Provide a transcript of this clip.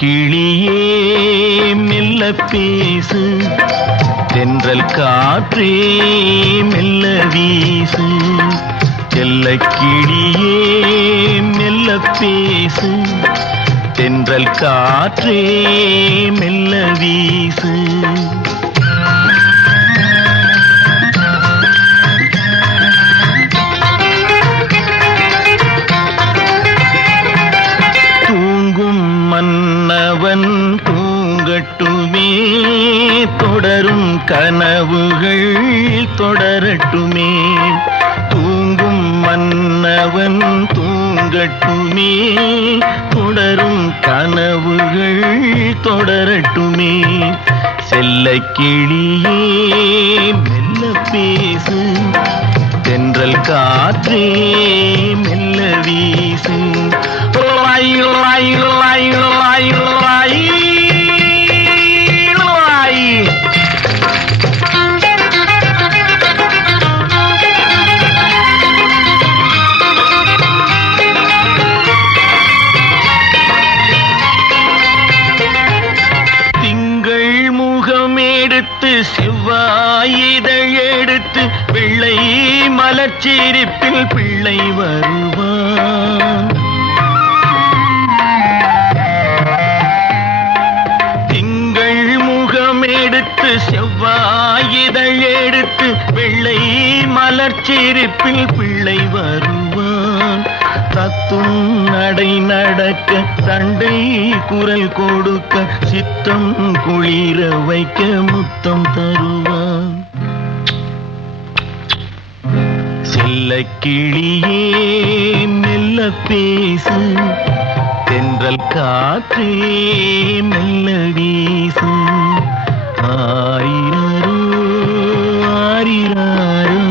கிளியே மெல்ல பேசு, தென்றல் காற்றே மெல்ல வீசு. செல்ல கிளியே மெல்ல பேசு, தென்றல் காற்றே மெல்ல வீசு. மன்னவன் தூங்கட்டுமே, தொடரும் கனவுகள் தொடரட்டுமே. தூங்கும் மன்னவன் தூங்கட்டுமே, தொடரும் கனவுகள் தொடரட்டுமே. செல்ல கிளியே மெல்ல பேசு, தென்றல் காற்றே மெல்ல வீசு. திங்கள் முகம் எடுத்து செவ்வாயிதழ் எடுத்து வெள்ளை மலர்ச்சிரிப்பில் பிள்ளை வருவான். எடுத்து செவ்வாயிதழ் எடுத்து வெள்ளை மலர்ச்சிரிப்பில் பிள்ளை வருவான். தத்தும் நடை நடக்க சண்டை குரல் கொடுக்க சித்தம் குளிர வைக்க முத்தம் தருவான். செல்ல கிளியே மெல்ல பேசு, தென்றல் காற்றே மெல்ல வீசு. ஆரிரரோ ஆரிரரோ